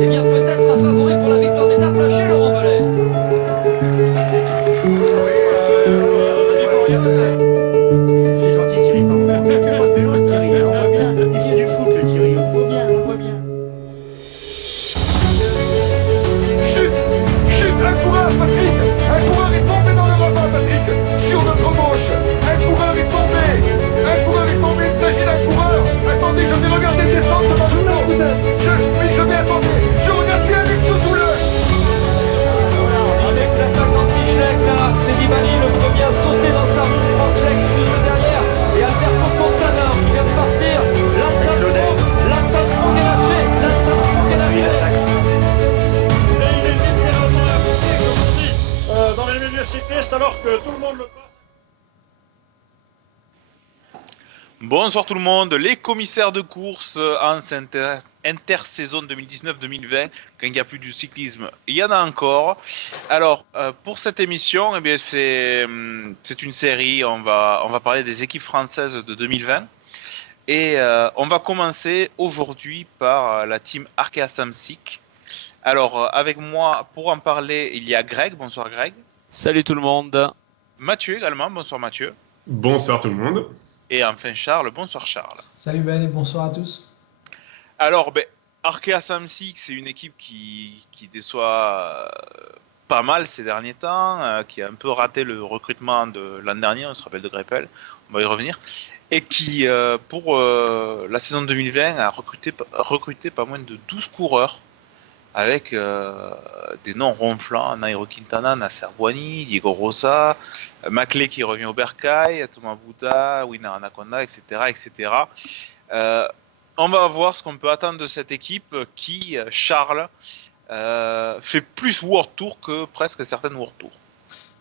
Eh bien, peut-être un favori pour la victoire d'étape lâché, Laurent Belay. N'y faut rien. C'est gentil, Thierry, pardon. Il fait pas de vélo, le Thierry, hein, on voit bien. Il vient du foot, le Thierry, on voit bien, on voit bien. Chute, chute, un coureur, Patrick. Un coureur est tombé dans le ravin, Patrick. Sur notre gauche, un coureur est tombé. Un coureur est tombé, il s'agit d'un coureur. Attendez, je vais regarder descendre dans le dos. Oui, je vais attendre. Je regarde bien avec ce douleur. Avec l'attaquant de Michelek, là, c'est Nibali, le premier à sauter dans sa roue. Michelek juste derrière. Et Alberto Contador qui vient de partir. Lance Armstrong est lâché. Lance Armstrong est lâché. Et il est littéralement à pied, comme on dit, dans les milieux cyclistes, alors que tout le monde le passe. Bonsoir tout le monde, les commissaires de course en intersaison 2019-2020, quand il n'y a plus du cyclisme, il y en a encore. Alors, pour cette émission, eh bien, c'est une série, on va parler des équipes françaises de 2020. Et on va commencer aujourd'hui par la team Arkea Samsic. Alors, avec moi, pour en parler, il y a Greg. Bonsoir Greg. Salut tout le monde. Mathieu également. Bonsoir Mathieu. Bonsoir tout le monde. Et enfin Charles. Bonsoir Charles. Salut Ben et bonsoir à tous. Alors, Arkea Samsic, c'est une équipe qui déçoit pas mal ces derniers temps, qui a un peu raté le recrutement de l'an dernier, on se rappelle de Greipel, on va y revenir, et qui, pour la saison 2020, a recruté pas moins de 12 coureurs, avec des noms ronflants: Nairo Quintana, Nasser Bouhanni, Diego Rosa, Maclay qui revient au Bercail, Thomas Bouda, Winner Anaconda, etc. etc. On va voir ce qu'on peut attendre de cette équipe qui, Charles, fait plus World Tour que presque certaines World Tour.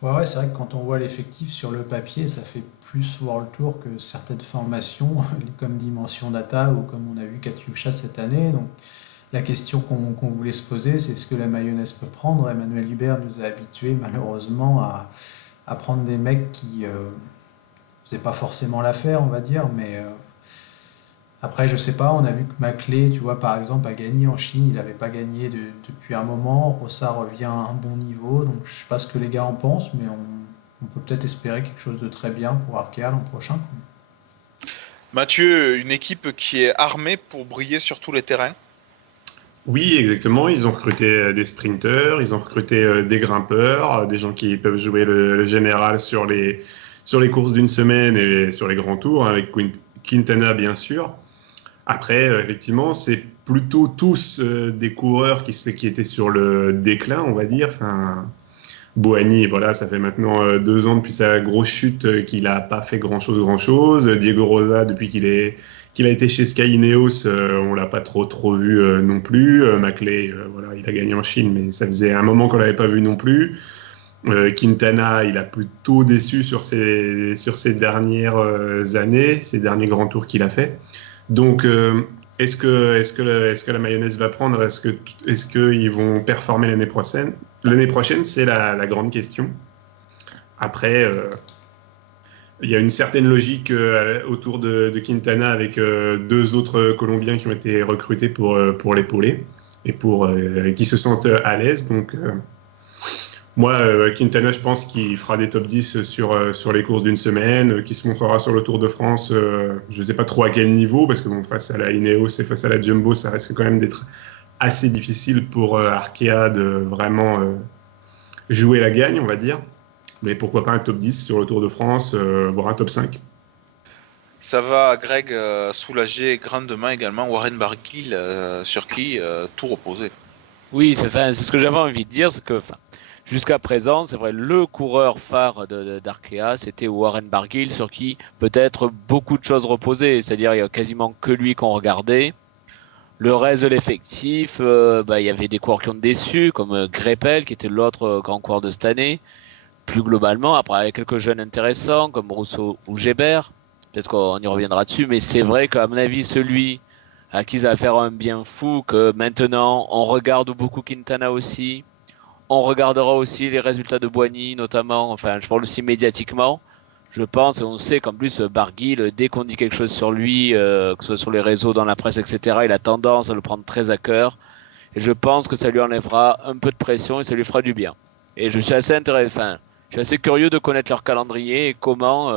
Ouais, c'est vrai que quand on voit l'effectif sur le papier, ça fait plus World Tour que certaines formations, comme Dimension Data ou comme on a vu Katyusha cette année. Donc la question qu'on voulait se poser, c'est ce que la mayonnaise peut prendre. Emmanuel Hubert nous a habitués malheureusement à prendre des mecs qui faisaient pas forcément l'affaire, on va dire, mais après, je sais pas, on a vu que Maclay, tu vois, par exemple, a gagné en Chine, il n'avait pas gagné depuis un moment. Rossa revient à un bon niveau, donc je sais pas ce que les gars en pensent, mais on peut peut-être espérer quelque chose de très bien pour Arkea l'an prochain. Mathieu, une équipe qui est armée pour briller sur tous les terrains. Oui, exactement. Ils ont recruté des sprinteurs, ils ont recruté des grimpeurs, des gens qui peuvent jouer le général sur les courses d'une semaine et sur les grands tours, avec Quintana bien sûr. Après, effectivement, c'est plutôt tous des coureurs qui étaient sur le déclin, on va dire. Enfin, Bouhanni, voilà, ça fait maintenant 2 ans depuis sa grosse chute qu'il n'a pas fait grand-chose. Diego Rosa, depuis qu'il a été chez Sky Ineos, on l'a pas trop vu non plus. Maclay, voilà, il a gagné en Chine, mais ça faisait un moment qu'on l'avait pas vu non plus. Quintana, il a plutôt déçu sur ses dernières années, ces derniers grands tours qu'il a fait. Donc, est-ce que la mayonnaise va prendre? Est-ce qu'ils vont performer l'année prochaine? L'année prochaine, c'est la grande question. Après, il y a une certaine logique autour de Quintana avec 2 autres Colombiens qui ont été recrutés pour l'épauler et qui se sentent à l'aise. Donc, moi, Quintana, je pense qu'il fera des top 10 sur les courses d'une semaine, qui se montrera sur le Tour de France. Je ne sais pas trop à quel niveau, parce que bon, face à la Ineos et face à la Jumbo, ça risque quand même d'être assez difficile pour Arkea de vraiment jouer la gagne, on va dire. Mais pourquoi pas un top 10 sur le Tour de France, voire un top 5. Ça va, Greg, soulager grandement également Warren Barguil, sur qui tout reposait. Oui, c'est ce que j'avais envie de dire, c'est que jusqu'à présent, c'est vrai, le coureur phare d'Arkea, c'était Warren Barguil, sur qui peut-être beaucoup de choses reposaient. C'est-à-dire, il n'y a quasiment que lui qu'on regardait. Le reste de l'effectif, il y avait des coureurs qui ont déçu, comme Greipel, qui était l'autre grand coureur de cette année. Plus globalement, après, il y a quelques jeunes intéressants, comme Rousseau ou Gébert. Peut-être qu'on y reviendra dessus, mais c'est vrai qu'à mon avis, celui à qui ça va faire un bien fou, que maintenant, on regarde beaucoup Quintana aussi. On regardera aussi les résultats de Bouhanni, notamment, enfin, je parle aussi médiatiquement. Je pense, et on sait qu'en plus, Barguil, dès qu'on dit quelque chose sur lui, que ce soit sur les réseaux, dans la presse, etc., il a tendance à le prendre très à cœur. Et je pense que ça lui enlèvera un peu de pression et ça lui fera du bien. Et je suis assez curieux de connaître leur calendrier et comment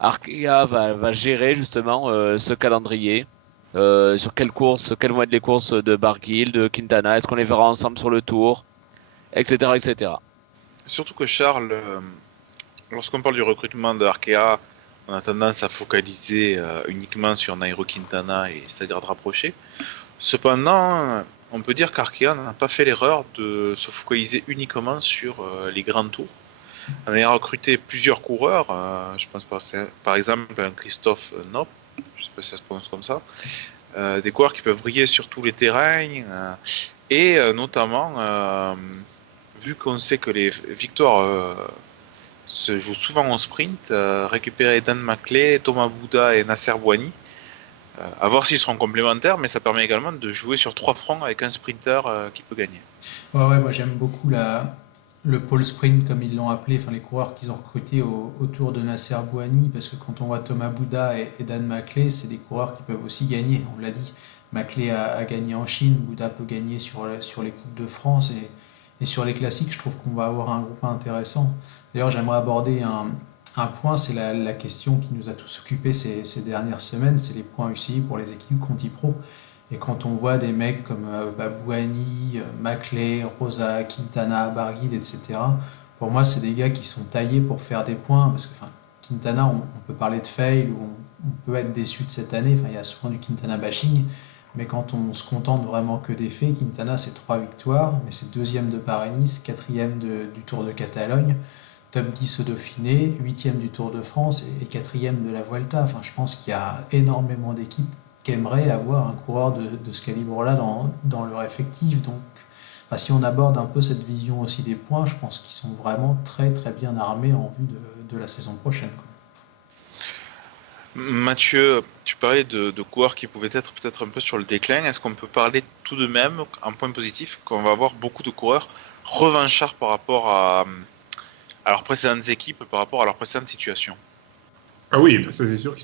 Arkea va gérer justement ce calendrier. Sur quelles vont être les courses de Barguil, de Quintana, est-ce qu'on les verra ensemble sur le Tour, etc., etc. Surtout que Charles, lorsqu'on parle du recrutement de Arkea, on a tendance à focaliser uniquement sur Nairo Quintana et sa garde rapprochée. Cependant, on peut dire qu'Arkea n'a pas fait l'erreur de se focaliser uniquement sur les grands tours. On a recruté plusieurs coureurs, je pense par exemple à un Christophe Knopp, je ne sais pas si ça se prononce comme ça, des coureurs qui peuvent briller sur tous les terrains, et notamment, vu qu'on sait que les victoires se jouent souvent en sprint, récupérer Dan Maclay, Thomas Bouda et Nasser Bouhanni, à voir s'ils seront complémentaires, mais ça permet également de jouer sur 3 fronts avec un sprinter qui peut gagner. Ouais, moi j'aime beaucoup le pôle sprint, comme ils l'ont appelé, enfin les coureurs qu'ils ont recrutés autour de Nasser Bouhanni, parce que quand on voit Thomas Bouda et Dan Maclay, c'est des coureurs qui peuvent aussi gagner, on l'a dit. Maclay a gagné en Chine, Bouda peut gagner sur les Coupes de France et sur les classiques, je trouve qu'on va avoir un groupe intéressant. D'ailleurs, j'aimerais aborder un point, c'est la question qui nous a tous occupés ces dernières semaines, c'est les points UCI pour les équipes Conti Pro. Et quand on voit des mecs comme Bouhanni, Maclay, Rosa, Quintana, Barguil, etc., pour moi, c'est des gars qui sont taillés pour faire des points. Parce que Quintana, on peut parler de fail ou on peut être déçu de cette année. Il y a souvent du Quintana bashing. Mais quand on se contente vraiment que des faits, Quintana, c'est 3 victoires, mais c'est 2e de Paris-Nice, 4e du Tour de Catalogne, top 10 au Dauphiné, 8e du Tour de France et 4e de la Vuelta. Je pense qu'il y a énormément d'équipes qui aimeraient avoir un coureur de ce calibre-là dans leur effectif. Donc, si on aborde un peu cette vision aussi des points, je pense qu'ils sont vraiment très très bien armés en vue de la saison prochaine, quoi. Mathieu, tu parlais de coureurs qui pouvaient être peut-être un peu sur le déclin. Est-ce qu'on peut parler tout de même, un point positif, qu'on va avoir beaucoup de coureurs revanchards par rapport à leurs précédentes équipes, par rapport à leur précédente situation? Ah oui, ça c'est sûr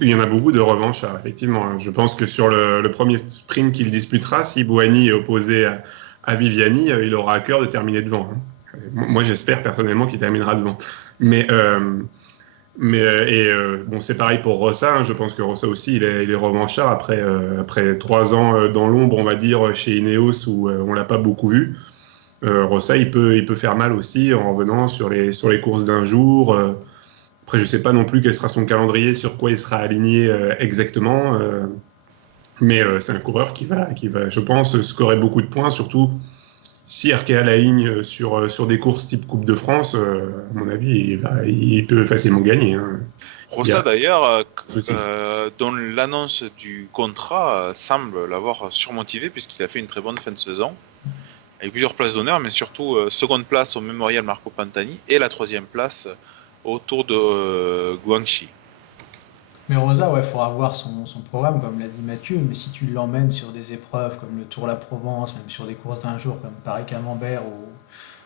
il y en a beaucoup de revanchards, effectivement. Je pense que sur le premier sprint qu'il disputera, si Bouhanni est opposé à Viviani, il aura à cœur de terminer devant. Moi, j'espère personnellement qu'il terminera devant. Bon, c'est pareil pour Rossa. Je pense que Rossa aussi, il est revanchard après 3 ans dans l'ombre, on va dire, chez Ineos où on l'a pas beaucoup vu. Rossa, il peut faire mal aussi en revenant sur les courses d'un jour. Après, je ne sais pas non plus quel sera son calendrier, sur quoi il sera aligné exactement. Mais c'est un coureur qui va, je pense, scorer beaucoup de points, surtout si Arkea l'aligne sur des courses type Coupe de France. À mon avis, il peut facilement gagner. Rossa, d'ailleurs, dont l'annonce du contrat semble l'avoir surmotivé, puisqu'il a fait une très bonne fin de saison, avec plusieurs places d'honneur, mais surtout seconde place au Mémorial Marco Pantani et la 3e place au Tour de Guangxi. Mais Rosa, il faudra voir son programme, comme l'a dit Mathieu, mais si tu l'emmènes sur des épreuves comme le Tour La Provence, même sur des courses d'un jour comme Paris-Camembert ou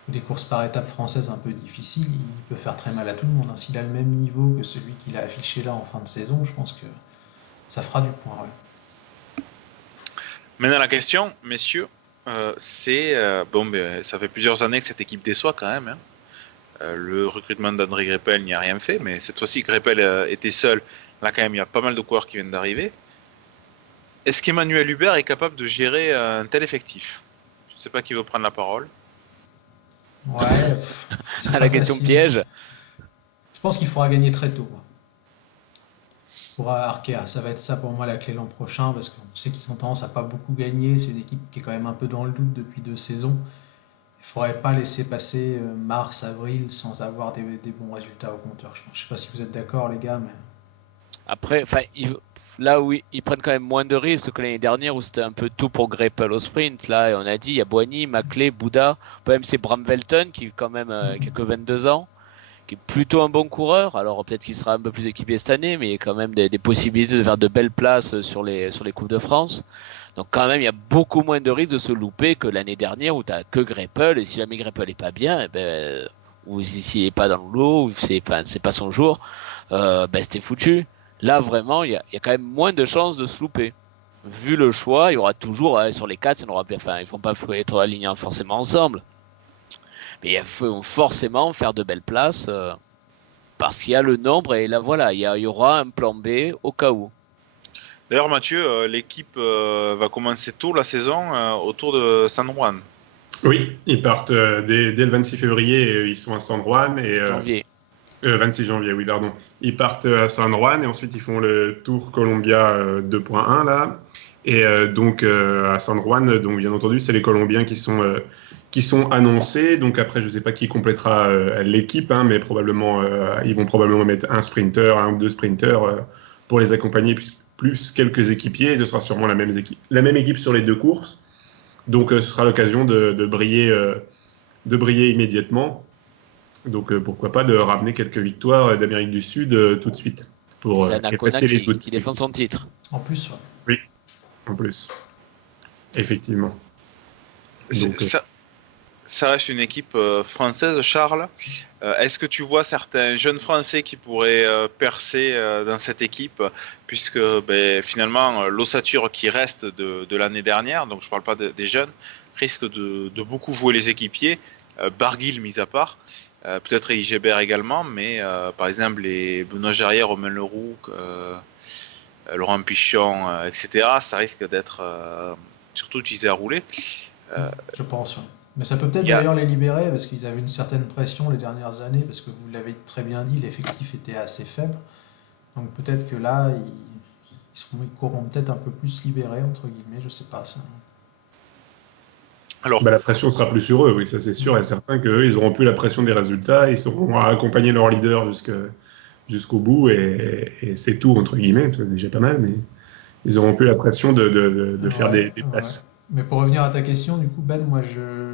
des courses par étapes françaises un peu difficiles, il peut faire très mal à tout le monde. S'il a le même niveau que celui qu'il a affiché là en fin de saison, je pense que ça fera du point. Ouais. Maintenant, la question, messieurs, c'est ça fait plusieurs années que cette équipe déçoit quand même. Le recrutement d'André Greipel n'y a rien fait, mais cette fois-ci, Greipel était seul. Là, quand même, il y a pas mal de coureurs qui viennent d'arriver. Est-ce qu'Emmanuel Hubert est capable de gérer un tel effectif? Je ne sais pas qui veut prendre la parole. Ouais, c'est la question piège. Je pense qu'il faudra gagner très tôt. Pour Arkea, ça va être ça pour moi la clé l'an prochain, parce qu'on sait qu'ils ont tendance à pas beaucoup gagner. C'est une équipe qui est quand même un peu dans le doute depuis 2 saisons. Il ne faudrait pas laisser passer mars, avril sans avoir des bons résultats au compteur. Je ne sais pas si vous êtes d'accord, les gars. Mais... Après, là où ils prennent quand même moins de risques que l'année dernière où c'était un peu tout pour Greipel au sprint. Là, on a dit, il y a Bouhanni, Maclay, Bouda, même c'est Bram Velten qui quand même qui a que 22 ans, qui est plutôt un bon coureur. Alors peut-être qu'il sera un peu plus équipé cette année, mais il y a quand même des possibilités de faire de belles places sur les Coupes de France. Donc quand même, il y a beaucoup moins de risques de se louper que l'année dernière où tu n'as que Greipel. Et si jamais Greipel n'est pas bien, ou s'il n'est pas dans le lot, ou c'est pas son jour, c'était foutu. Là, vraiment, il y a quand même moins de chances de se louper. Vu le choix, il y aura toujours, sur les 4, ils vont pas être alignés forcément ensemble. Mais il faut forcément faire de belles places, parce qu'il y a le nombre, et là, voilà, il y aura un plan B au cas où. D'ailleurs, Mathieu, l'équipe va commencer tôt la saison autour de San Juan. Oui, ils partent dès le 26 février, ils sont à San Juan. Janvier. 26 janvier, oui, pardon. Ils partent à San Juan et ensuite ils font le Tour Colombia 2.1 là. Et donc à San Juan, donc bien entendu, c'est les Colombiens qui sont annoncés. Donc après, je ne sais pas qui complétera l'équipe, mais probablement ils vont probablement mettre un ou deux sprinters pour les accompagner, plus quelques équipiers. Ce sera sûrement la même équipe sur les deux courses. Donc ce sera l'occasion de briller immédiatement. Donc pourquoi pas de ramener quelques victoires d'Amérique du Sud tout de suite pour c'est Anacona qui défend son titre. En plus, ouais. Oui, en plus. Effectivement. Donc, ça reste une équipe française, Charles. Est-ce que tu vois certains jeunes Français qui pourraient percer dans cette équipe, puisque finalement l'ossature qui reste de l'année dernière, donc je ne parle pas des jeunes, risque de beaucoup jouer les équipiers, Barguil mis à part. Peut-être Igebert également, mais par exemple les Benoît Jarrière, Romain Leroux, Laurent Pichon, etc., ça risque d'être surtout utilisé à rouler. Je pense, ouais. Mais ça peut peut-être d'ailleurs les libérer parce qu'ils avaient une certaine pression les dernières années, parce que vous l'avez très bien dit, l'effectif était assez faible. Donc peut-être que là, ils courront peut-être un peu plus libérés, entre guillemets, je sais pas ça. Alors, la pression sera plus sur eux, oui, ça c'est sûr et certain qu'eux, ils n'auront plus la pression des résultats, ils sauront accompagner leur leader jusqu'au bout et c'est tout, entre guillemets, c'est déjà pas mal, mais ils n'auront plus la pression de faire des passes. Ouais. Mais pour revenir à ta question, du coup, Ben, moi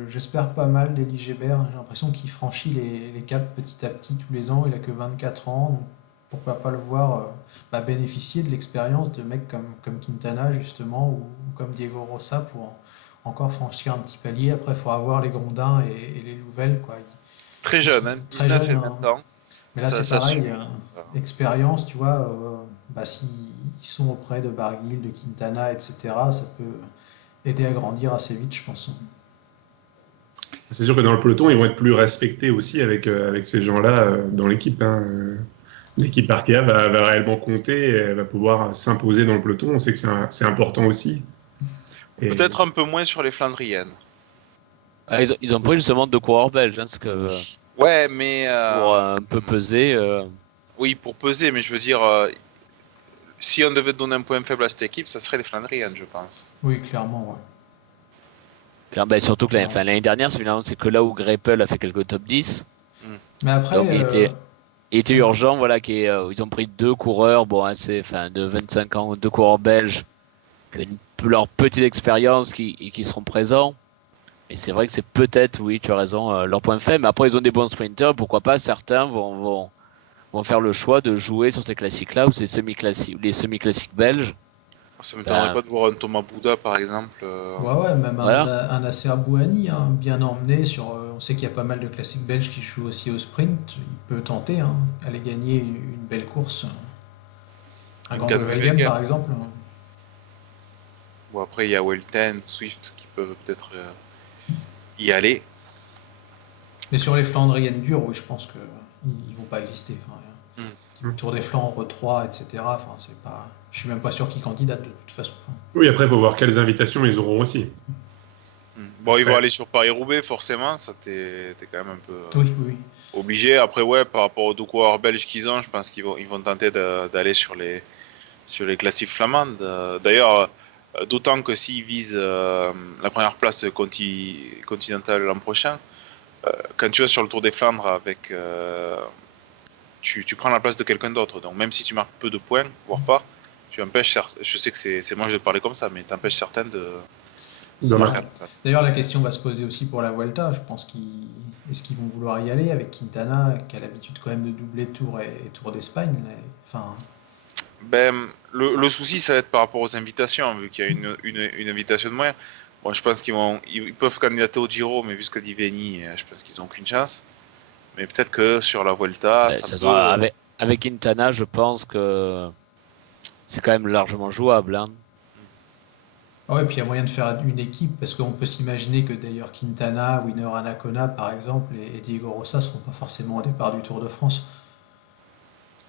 j'espère pas mal d'Elie Gébert. J'ai l'impression qu'il franchit les caps petit à petit tous les ans. Il a que 24 ans, donc pourquoi pas le voir bénéficier de l'expérience de mecs comme Quintana, justement, ou comme Diego Rosa pour encore franchir un petit palier. Après, il faut avoir les Grondins et les Nouvelles, quoi. Très jeune, 19 et 20 ans. Mais là, c'est pareil, expérience, tu vois, s'ils sont auprès de Barguil, de Quintana, etc., ça peut aider à grandir assez vite, je pense. C'est sûr que dans le peloton, ils vont être plus respectés aussi avec ces gens-là dans l'équipe. L'équipe Arkea va réellement compter, et elle va pouvoir s'imposer dans le peloton. On sait que c'est important aussi. Et... Peut-être un peu moins sur les Flandriennes. Ils ont pris justement 2 coureurs belges. Ouais, mais... Pour un peu peser. Oui, pour peser, mais je veux dire... si on devait donner un point faible à cette équipe, ça serait les Flandriennes, je pense. Oui, clairement, ouais. Surtout que l'année dernière, c'est que là où Greipel a fait quelques top 10. Mais après, donc, il était urgent, voilà, ils ont pris 2 coureurs, de 25 ans, 2 coureurs belges, leur petite expérience qui seront présents. Mais c'est vrai que c'est peut-être, oui, tu as raison, leur point faible. Mais après, ils ont des bons sprinters, pourquoi pas, certains vont faire le choix de jouer sur ces classiques-là ou les semi-classiques belges. Ça ne m'étonnerait pas de voir un Thomas Bouda, par exemple. Ouais, même un Nasser Bouhanni, bien emmené on sait qu'il y a pas mal de classiques belges qui jouent aussi au sprint. Il peut tenter, aller gagner une belle course. Un Grand Wevelgem, par exemple. Bon, après, il y a Welten, Swift qui peuvent peut-être y aller. Mais sur les Flandriennes dures, oui, je pense qu'ils vont pas exister. Tour des Flandres 3, etc. Je suis même pas sûr qu'ils candidatent de toute façon. Oui, après, il faut voir quelles invitations ils auront aussi. Bon, ils vont aller sur Paris-Roubaix, forcément, ça t'es quand même un peu obligé. Après, ouais, par rapport aux 2 coureurs belges qu'ils ont, je pense qu'ils vont tenter d'aller sur les classiques flamandes. D'ailleurs, d'autant que s'ils visent la première place continentale l'an prochain, quand tu vas sur le Tour des Flandres tu prends la place de quelqu'un d'autre. Donc même si tu marques peu de points, voire pas, tu empêches, je sais que c'est moi je vais parler comme ça, mais tu empêches certains de marquer. D'ailleurs, la question va se poser aussi pour la Vuelta. Je pense est-ce qu'ils vont vouloir y aller avec Quintana, qui a l'habitude quand même de doubler Tour et Tour d'Espagne. Le souci, ça va être par rapport aux invitations, vu qu'il y a une invitation de moins. Bon, je pense qu'ils peuvent candidater au Giro, mais vu ce que dit Veni, je pense qu'ils n'ont aucune chance. Mais peut-être que sur la Vuelta, ça Ça peut... sera avec Quintana, je pense que c'est quand même largement jouable. Hein. Ah ouais, puis il y a moyen de faire une équipe, parce qu'on peut s'imaginer que d'ailleurs Quintana, Winner Anacona par exemple, et Diego Rosa seront pas forcément au départ du Tour de France.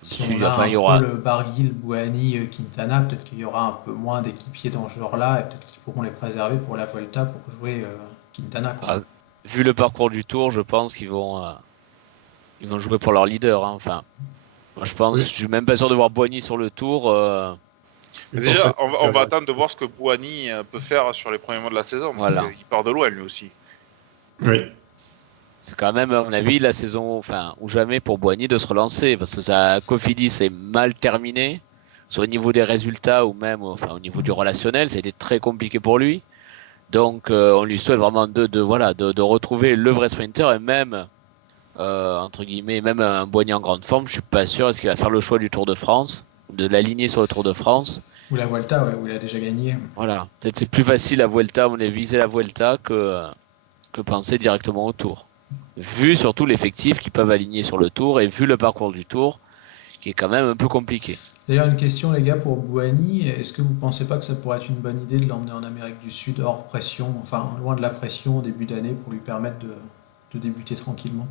Si on a Enfin, un il y aura. pôle Barguil, Buani, Quintana, peut-être qu'il y aura un peu moins d'équipiers dans ce genre-là, et peut-être qu'ils pourront les préserver pour la Vuelta pour jouer Quintana, quoi. Ah, vu le parcours du Tour, je pense ils vont jouer pour leur leader. Hein. Enfin, moi, Oui. je suis même pas sûr de voir Boigny sur le Tour. Je pense Déjà, pas que on va attendre de voir ce que Bouhanni peut faire sur les premiers mois de la saison, parce Voilà. qu'il part de loin lui aussi. Oui. C'est quand même, à mon avis, la saison, enfin, ou jamais pour Boigny de se relancer, parce que ça, Cofidis est mal terminé, soit au niveau des résultats ou même, enfin, au niveau du relationnel, ça a été très compliqué pour lui. Donc, on lui souhaite vraiment de retrouver le vrai sprinter et même, entre guillemets, même un Boigny en grande forme. Je suis pas sûr est-ce qu'il va faire le choix du Tour de France, de l'aligner sur le Tour de France. Ou la Vuelta, ouais, où il a déjà gagné. Voilà, peut-être c'est plus facile à Vuelta, on est viser la Vuelta que penser directement au Tour. Vu surtout l'effectif qu'ils peuvent aligner sur le Tour et vu le parcours du Tour, qui est quand même un peu compliqué. D'ailleurs, une question, les gars, pour Buani. Est-ce que vous pensez pas que ça pourrait être une bonne idée de l'emmener en Amérique du Sud hors pression, enfin loin de la pression au début d'année pour lui permettre de débuter tranquillement?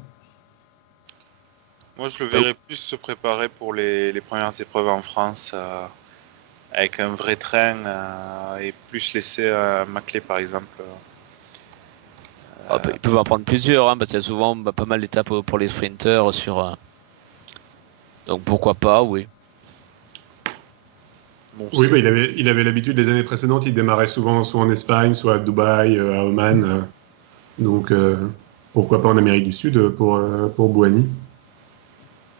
Moi, je le verrais plus se préparer pour les premières épreuves en France avec un vrai train et plus laisser Maclay, par exemple. Ils peuvent en prendre plusieurs, hein, parce qu'il y a souvent pas mal d'étapes pour les sprinters sur. Donc pourquoi pas, oui. Bon, Oui, c'est- bah, il avait l'habitude les années précédentes, il démarrait souvent soit en Espagne, soit à Dubaï, à Oman. Donc, pourquoi pas en Amérique du Sud pour Bouhanni,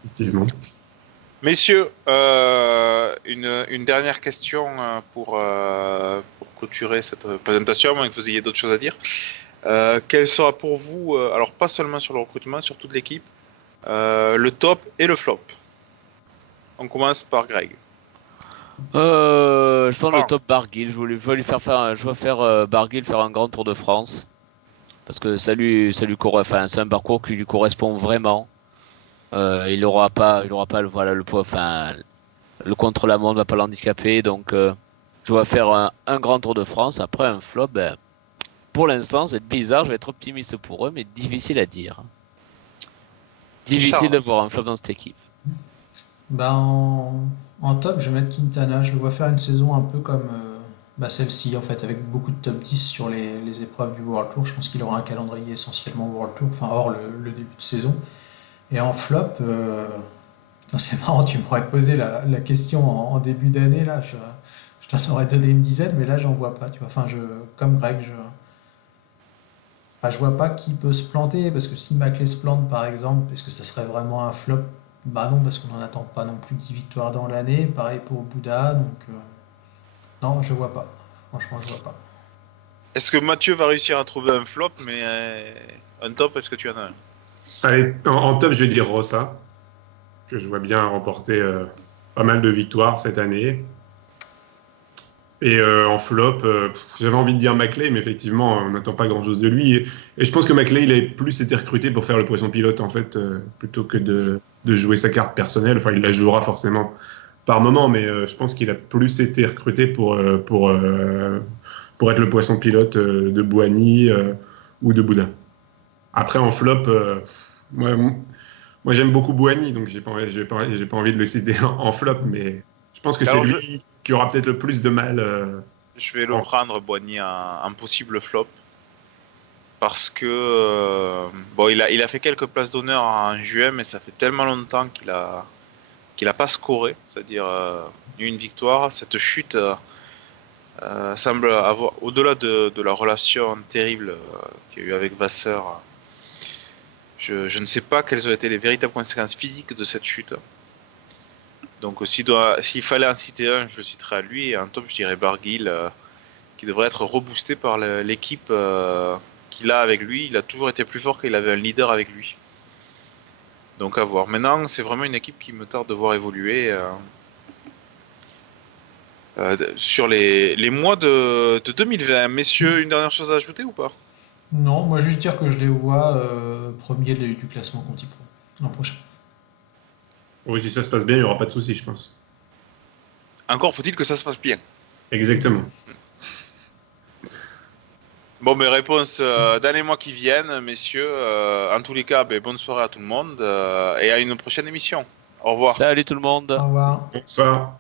effectivement. Messieurs, une dernière question pour clôturer cette présentation, à moins que vous ayez d'autres choses à dire. Quel sera pour vous, alors pas seulement sur le recrutement, sur toute l'équipe, le top et le flop? On commence par Greg. Je pense Ah. le top Barguil. Je vais faire Barguil faire un grand Tour de France. Parce que ça lui enfin, c'est un parcours qui lui correspond vraiment. Il aura pas le poids, enfin, le contre-la-montre va pas l'handicaper. Donc, je vais faire un grand Tour de France. Après, un flop, ben, pour l'instant, c'est bizarre. Je vais être optimiste pour eux, mais difficile à dire. Difficile Charles. de voir un flop dans cette équipe. Ben, en top, je vais mettre Quintana. Je le vois faire une saison un peu comme celle-ci, en fait, avec beaucoup de top 10 sur les épreuves du World Tour. Je pense qu'il aura un calendrier essentiellement World Tour, enfin hors le début de saison. Et en flop, putain, c'est marrant, tu m'aurais posé la question en début d'année, là, je t'en aurais donné une dizaine, mais là, j'en vois pas, tu vois. Enfin, comme Greg, enfin, je vois pas qui peut se planter, parce que si Maclay se plante, par exemple, est-ce que ça serait vraiment un flop? Bah non, parce qu'on n'en attend pas non plus 10 victoires dans l'année, pareil pour Bouddha, donc non, je vois pas. Franchement, je vois pas. Est-ce que Mathieu va réussir à trouver un flop, mais un top, est-ce que tu en as un? Allez, en top, je vais dire Rossa, que je vois bien remporter pas mal de victoires cette année. Et en flop, j'avais envie de dire Maclay, mais effectivement, on n'attend pas grand-chose de lui. Et je pense que Maclay, il a plus été recruté pour faire le poisson pilote, en fait, plutôt que de jouer sa carte personnelle. Enfin, il la jouera forcément par moment, mais je pense qu'il a plus été recruté pour être le poisson pilote de Bouhanni ou de Bouddha. Après, en flop, moi j'aime beaucoup Bouhanni, donc j'ai pas envie de le citer en flop, mais je pense que c'est Alors, lui qui aura peut-être le plus de mal. Je vais le en- prendre, Boigny, un possible flop. Parce que bon, il a fait quelques places d'honneur en juin, mais ça fait tellement longtemps qu'il a pas scoré, c'est-à-dire une victoire. Cette chute semble avoir, au-delà de la relation terrible qu'il y a eu avec Vasseur, je ne sais pas quelles ont été les véritables conséquences physiques de cette chute. Donc s'il fallait en citer un, je le citerais à lui, et en top, je dirais Barguil, qui devrait être reboosté par l'équipe qu'il a avec lui. Il a toujours été plus fort qu'il avait un leader avec lui. Donc à voir. Maintenant, c'est vraiment une équipe qui me tarde de voir évoluer sur les mois de 2020. Messieurs, une dernière chose à ajouter ou pas? Non, moi juste dire que je les vois premier du classement Conti Pro l'an prochain. Oui, si ça se passe bien, il n'y aura pas de souci, je pense. Encore faut-il que ça se passe bien. Exactement. Bon, mes réponses dans les mois qui viennent, messieurs. En tous les cas, bonne soirée à tout le monde et à une prochaine émission. Au revoir. Salut tout le monde. Au revoir. Bonsoir.